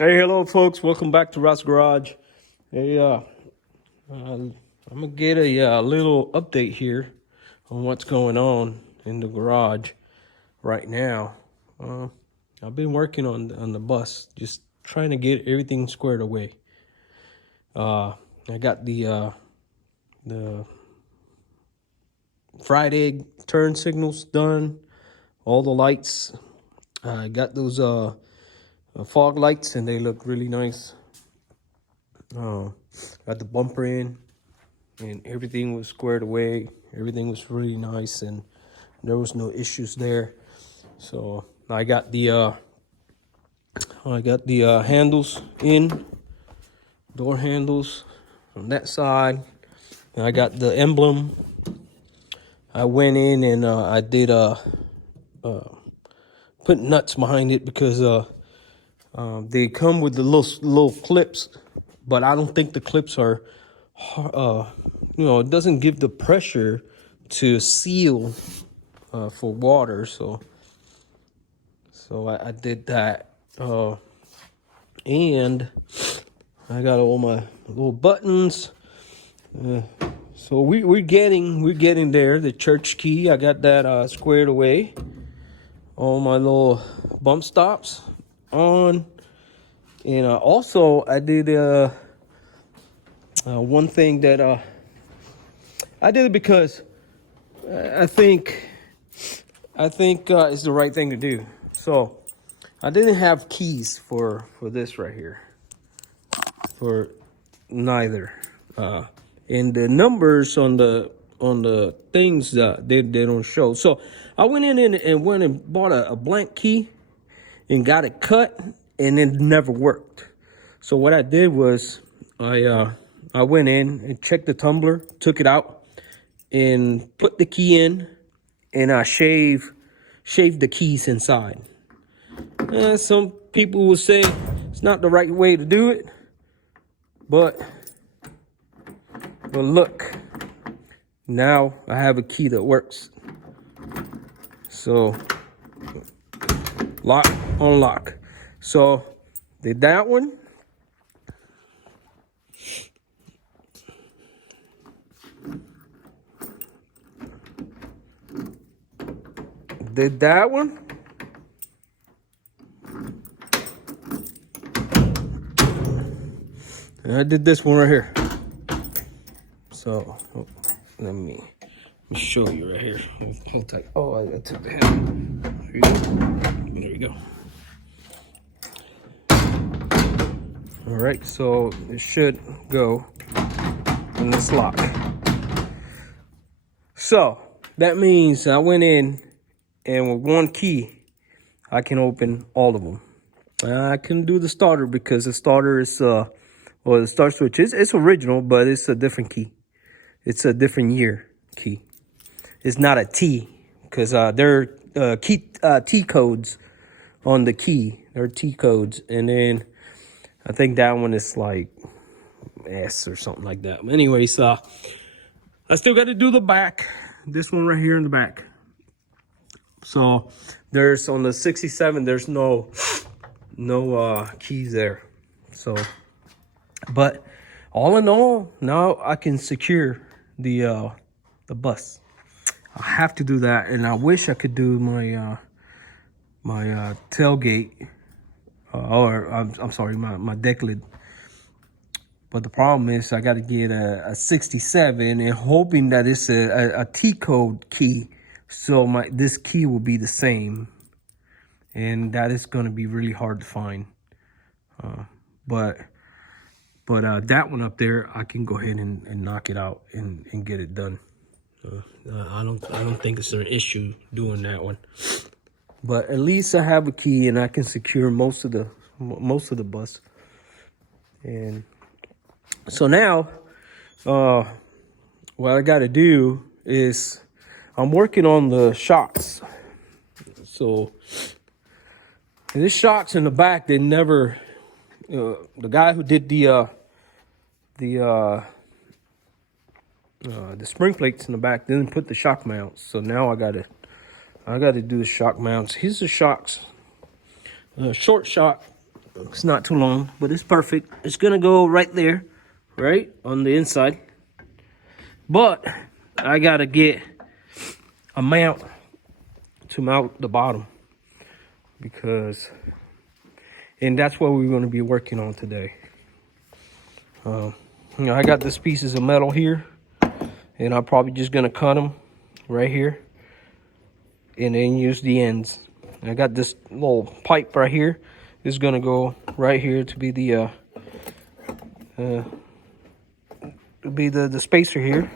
Hey, hello, folks. Welcome back to Ross Garage. Hey, I'm gonna get a little update here on what's going on in the garage right now. I've been working on the bus, just trying to get everything squared away. I got the Friday turn signals done, all the lights. I got those fog lights, and they look really nice. Got the bumper in, and everything was squared away. Everything was really nice, and there was no issues there. So I got the handles in, door handles on that side, and I got the emblem. I went in and I did put nuts behind it because they come with the little clips, but I don't think the clips are it doesn't give the pressure to seal for water. So I did that, and I got all my little buttons. So we're getting there. The church key, I got that squared away. All my little bump stops on, and also I did one thing that I did it because I think it's the right thing to do. So I didn't have keys for this right here, for neither, and the numbers on the things they don't show. So I went in and went and bought a blank key and got it cut, and it never worked. So what I did was I went in and checked the tumbler, took it out, and put the key in, and I shaved the keys inside. Some people will say it's not the right way to do it, but look, now I have a key that works. So lock, unlock. So did that one. Did that one. And I did this one right here. So let me show you right here. Hold tight. Oh, I took the handle. There you go. All right, so it should go in this lock. So that means I went in, and with one key, I can open all of them. I couldn't do the starter because the starter is, the start switch it's original, but it's a different key. It's a different year key. It's not a T, because there are T codes on the key. There are T codes, and then I think that one is like S or something like that. But anyways, I still got to do the back. This one right here in the back. So there's on the 67, there's no keys there. So, but all in all, now I can secure the bus. I have to do that, and I wish I could do my tailgate, or I'm sorry, my deck lid. But the problem is I got to get a 67, and hoping that it's a T code key, so this key will be the same, and that is going to be really hard to find. But that one up there, I can go ahead and knock it out and get it done. I don't think it's an issue doing that one. But at least I have a key, and I can secure most of the bus. And so now, what I got to do is I'm working on the shocks. So these shocks in the back, they never. The guy who did the spring plates in the back didn't put the shock mounts. So now I gotta do the shock mounts. Here's the shocks. Short shock It's not too long, but it's perfect. It's gonna go right there, right on the inside. But I gotta get a mount to mount the bottom, and that's what we're gonna be working on today. You know, I got these pieces of metal here, and I'm probably just gonna cut them right here, and then use the ends. I got this little pipe right here. It's gonna go right here to be the spacer here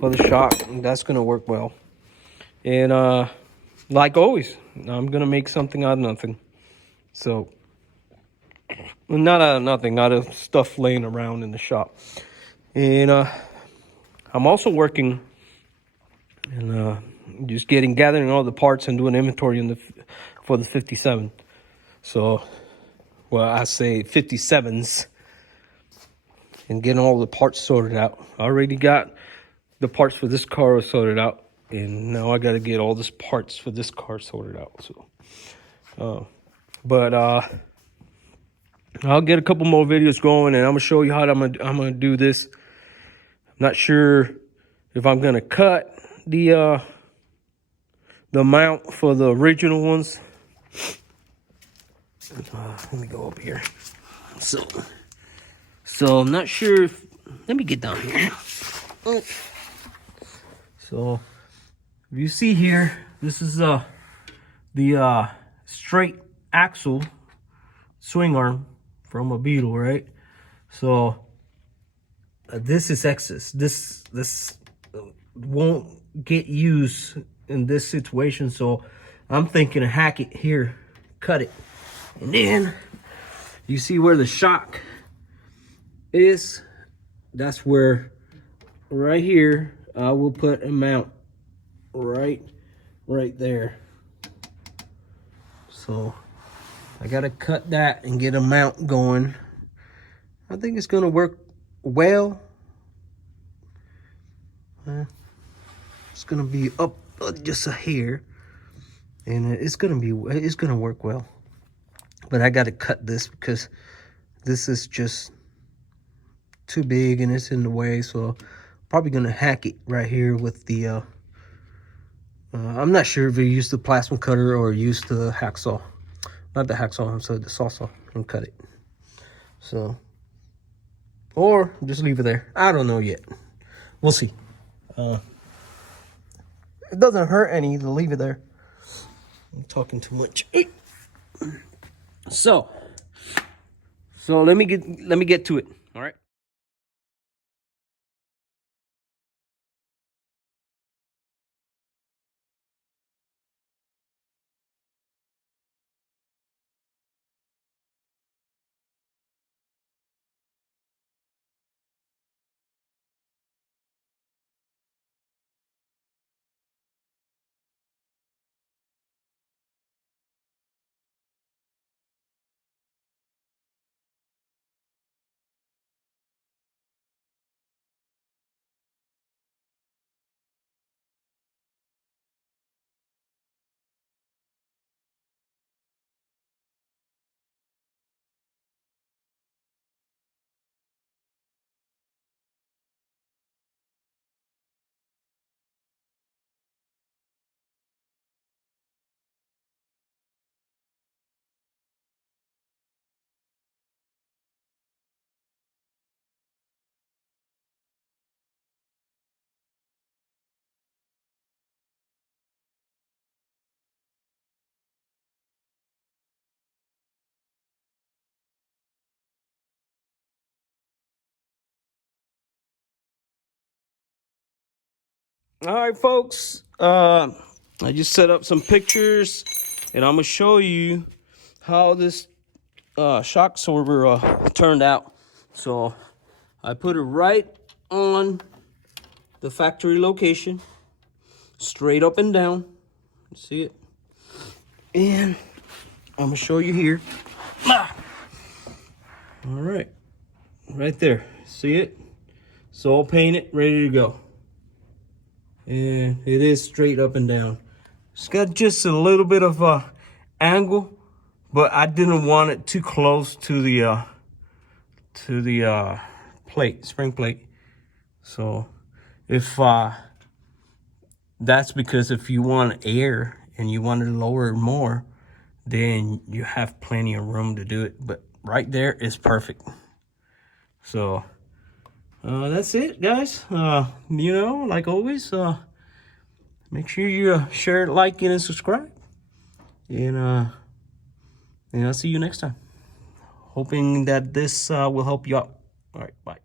for the shock, and that's gonna work well. And like always, I'm gonna make something out of nothing. So, well, not out of nothing, out of stuff laying around in the shop. And I'm also working and just gathering all the parts and doing inventory for the 57. So, well, I say 57s, and getting all the parts sorted out. I already got the parts for this car sorted out, and now I got to get all this parts for this car sorted out. So, but I'll get a couple more videos going, and I'm gonna show you how I'm gonna do this. I'm not sure if I'm gonna cut the mount for the original ones. Let me go up here. So I'm not sure if, let me get down here. So if you see here, this is the straight axle swing arm from a Beetle, right? So this is excess. This won't get used in this situation, so I'm thinking to hack it here, cut it, and then you see where the shock is. That's where, right here, I will put a mount right there. So I gotta cut that and get a mount going. I think it's gonna work well. It's gonna be up just a hair, and it's gonna work well. But I gotta cut this because this is just too big and it's in the way. So probably gonna hack it right here with the I'm not sure if you use the plasma cutter or use the hacksaw. Not the hacksaw, I'm sorry, the sawsaw, and cut it. So, or just leave it there. I don't know yet. We'll see. It doesn't hurt any to leave it there. I'm talking too much. So let me get to it. All right. All right, folks. I just set up some pictures, and I'm gonna show you how this shock absorber turned out. So I put it right on the factory location, straight up and down. See it? And I'm gonna show you here. All right, right there. See it? It's all painted, ready to go. And it is straight up and down. It's got just a little bit of angle but I didn't want it too close to the plate, spring plate. So if that's because if you want air and you want to lower it more, then you have plenty of room to do it. But right there is perfect. So that's it, guys. You know, like always, make sure you share, like, and subscribe. And I'll see you next time. Hoping that this will help you out. All right, bye.